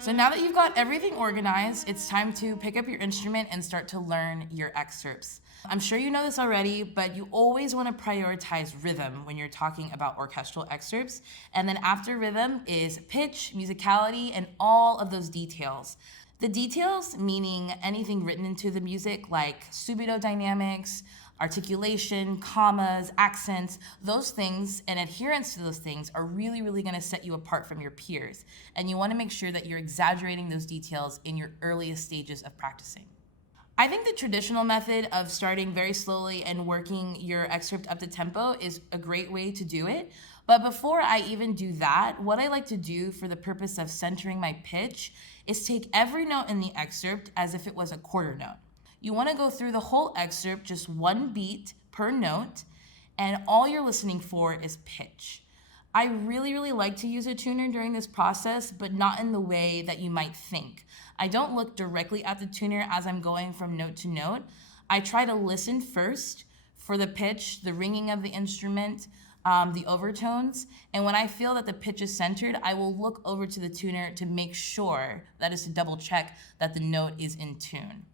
So now that you've got everything organized, it's time to pick up your instrument and start to learn your excerpts. I'm sure you know this already, but you always want to prioritize rhythm when you're talking about orchestral excerpts. And then after rhythm is pitch, musicality, and all of those details. The details, meaning anything written into the music like subito dynamics, articulation, commas, accents, those things and adherence to those things are really, really going to set you apart from your peers. And you want to make sure that you're exaggerating those details in your earliest stages of practicing. I think the traditional method of starting very slowly and working your excerpt up to tempo is a great way to do it. But before I even do that, what I like to do for the purpose of centering my pitch is take every note in the excerpt as if it was a quarter note. You want to go through the whole excerpt, just one beat per note, and all you're listening for is pitch. I really, really like to use a tuner during this process, but not in the way that you might think. I don't look directly at the tuner as I'm going from note to note. I try to listen first for the pitch, the ringing of the instrument, the overtones, and when I feel that the pitch is centered, I will look over to the tuner to make sure, that is to double check that the note is in tune.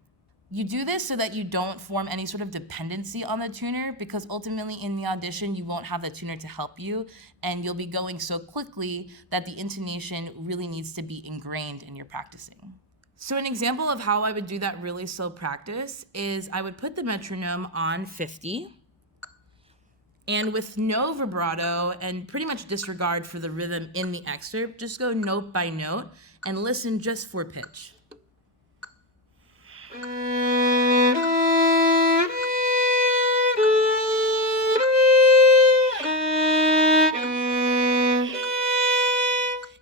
You do this so that you don't form any sort of dependency on the tuner, because ultimately in the audition you won't have the tuner to help you and you'll be going so quickly that the intonation really needs to be ingrained in your practicing. So an example of how I would do that really slow practice is I would put the metronome on 50 and with no vibrato and pretty much disregard for the rhythm in the excerpt, just go note by note and listen just for pitch.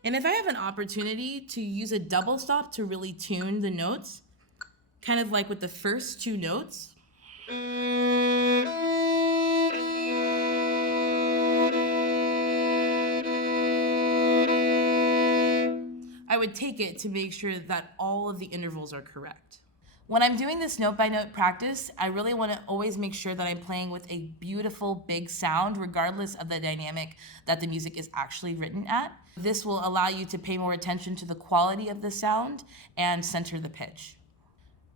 And if I have an opportunity to use a double stop to really tune the notes, kind of like with the first two notes, I would take it to make sure that all of the intervals are correct. When I'm doing this note-by-note practice, I really want to always make sure that I'm playing with a beautiful big sound, regardless of the dynamic that the music is actually written at. This will allow you to pay more attention to the quality of the sound and center the pitch.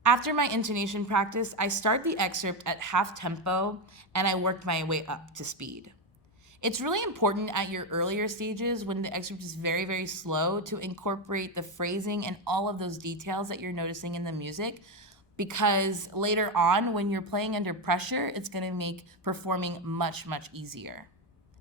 After my intonation practice, I start the excerpt at half tempo and I work my way up to speed. It's really important at your earlier stages when the excerpt is very, very slow to incorporate the phrasing and all of those details that you're noticing in the music, because later on when you're playing under pressure, it's going to make performing much, much easier.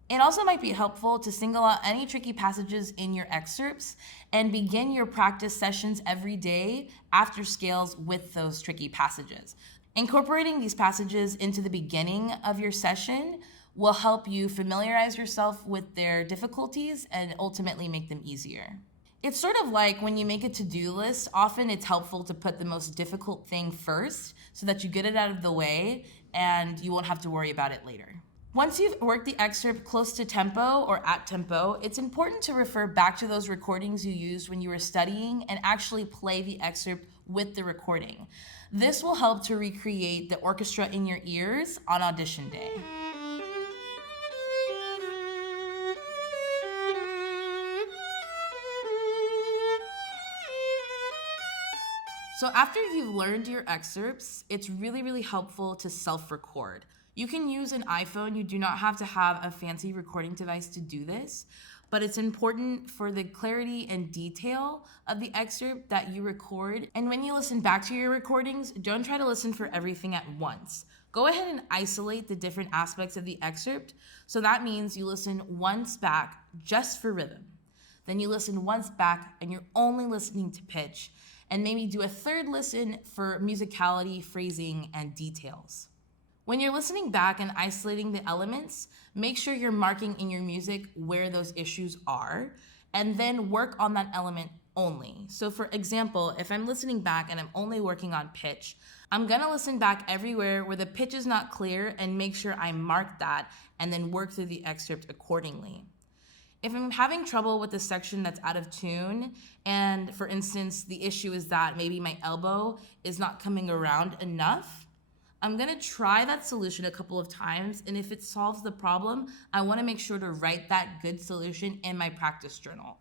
It also might be helpful to single out any tricky passages in your excerpts and begin your practice sessions every day after scales with those tricky passages. Incorporating these passages into the beginning of your session will help you familiarize yourself with their difficulties and ultimately make them easier. It's sort of like when you make a to-do list, often it's helpful to put the most difficult thing first so that you get it out of the way and you won't have to worry about it later. Once you've worked the excerpt close to tempo or at tempo, it's important to refer back to those recordings you used when you were studying and actually play the excerpt with the recording. This will help to recreate the orchestra in your ears on audition day. So after you've learned your excerpts, it's really, really helpful to self-record. You can use an iPhone. You do not have to have a fancy recording device to do this, but it's important for the clarity and detail of the excerpt that you record. And when you listen back to your recordings, don't try to listen for everything at once. Go ahead and isolate the different aspects of the excerpt. So that means you listen once back just for rhythm. Then you listen once back and you're only listening to pitch, and maybe do a third listen for musicality, phrasing, and details. When you're listening back and isolating the elements, make sure you're marking in your music where those issues are, and then work on that element only. So for example, if I'm listening back and I'm only working on pitch, I'm gonna listen back everywhere where the pitch is not clear and make sure I mark that and then work through the excerpt accordingly. If I'm having trouble with the section that's out of tune, and for instance, the issue is that maybe my elbow is not coming around enough, I'm gonna try that solution a couple of times, and if it solves the problem, I wanna make sure to write that good solution in my practice journal.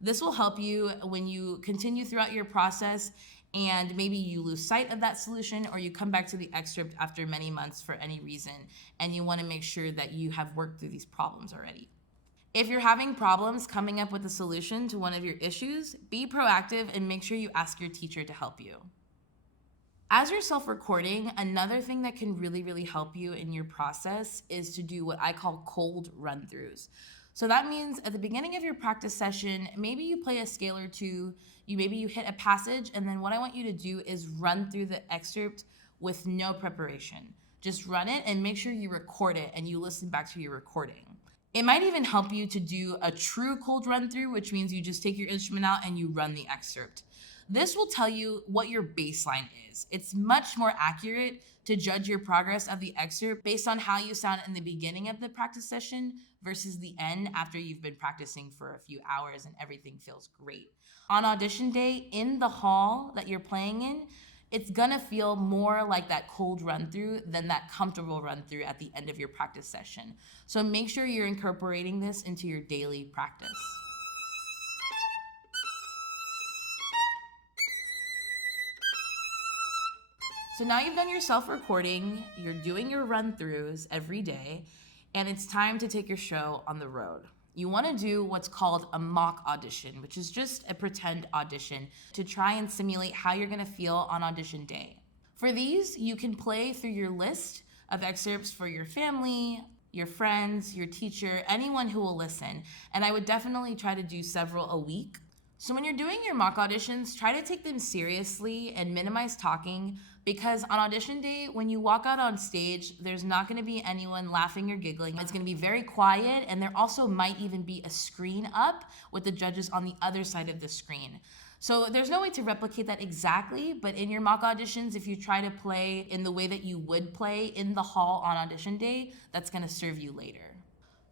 This will help you when you continue throughout your process and maybe you lose sight of that solution or you come back to the excerpt after many months for any reason and you want to make sure that you have worked through these problems already. If you're having problems coming up with a solution to one of your issues, be proactive and make sure you ask your teacher to help you. As you're self-recording, another thing that can really help you in your process is to do what I call cold run-throughs. So that means at the beginning of your practice session, maybe you play a scale or two, maybe you hit a passage, and then what I want you to do is run through the excerpt with no preparation. Just run it and make sure you record it and you listen back to your recording. It might even help you to do a true cold run through, which means you just take your instrument out and you run the excerpt. This will tell you what your baseline is. It's much more accurate to judge your progress of the excerpt based on how you sound in the beginning of the practice session versus the end after you've been practicing for a few hours and everything feels great. On audition day, in the hall that you're playing in, it's gonna feel more like that cold run through than that comfortable run through at the end of your practice session. So make sure you're incorporating this into your daily practice. So now you've done your self-recording, you're doing your run-throughs every day, and it's time to take your show on the road. You want to do what's called a mock audition, which is just a pretend audition to try and simulate how you're going to feel on audition day. For these, you can play through your list of excerpts for your family, your friends, your teacher, anyone who will listen, and I would definitely try to do several a week. So when you're doing your mock auditions, try to take them seriously and minimize talking because on audition day, when you walk out on stage, there's not gonna be anyone laughing or giggling. It's gonna be very quiet and there also might even be a screen up with the judges on the other side of the screen. So there's no way to replicate that exactly, but in your mock auditions, if you try to play in the way that you would play in the hall on audition day, that's gonna serve you later.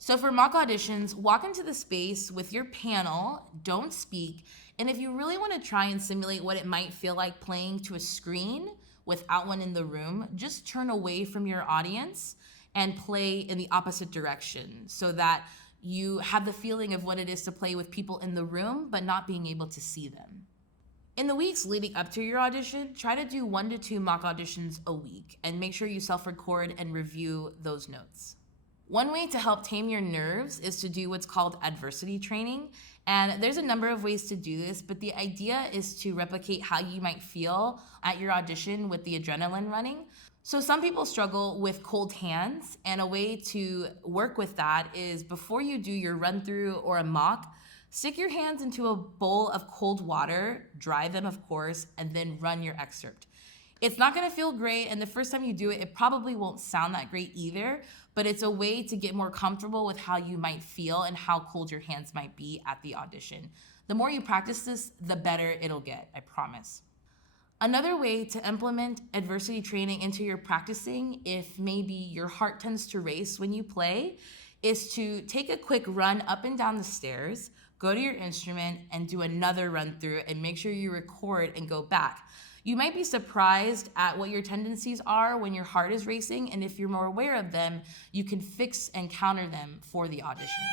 So for mock auditions, walk into the space with your panel, don't speak, and if you really want to try and simulate what it might feel like playing to a screen without one in the room, just turn away from your audience and play in the opposite direction so that you have the feeling of what it is to play with people in the room but not being able to see them. In the weeks leading up to your audition, try to do 1 to 2 mock auditions a week and make sure you self-record and review those notes. One way to help tame your nerves is to do what's called adversity training. And there's a number of ways to do this, but the idea is to replicate how you might feel at your audition with the adrenaline running. So some people struggle with cold hands, and a way to work with that is before you do your run through or a mock, stick your hands into a bowl of cold water, dry them of course, and then run your excerpt. It's not gonna feel great, and the first time you do it, it probably won't sound that great either, but it's a way to get more comfortable with how you might feel and how cold your hands might be at the audition. The more you practice this, the better it'll get, I promise. Another way to implement adversity training into your practicing, if maybe your heart tends to race when you play, is to take a quick run up and down the stairs, go to your instrument, and do another run through and make sure you record and go back. You might be surprised at what your tendencies are when your heart is racing, and if you're more aware of them, you can fix and counter them for the audition.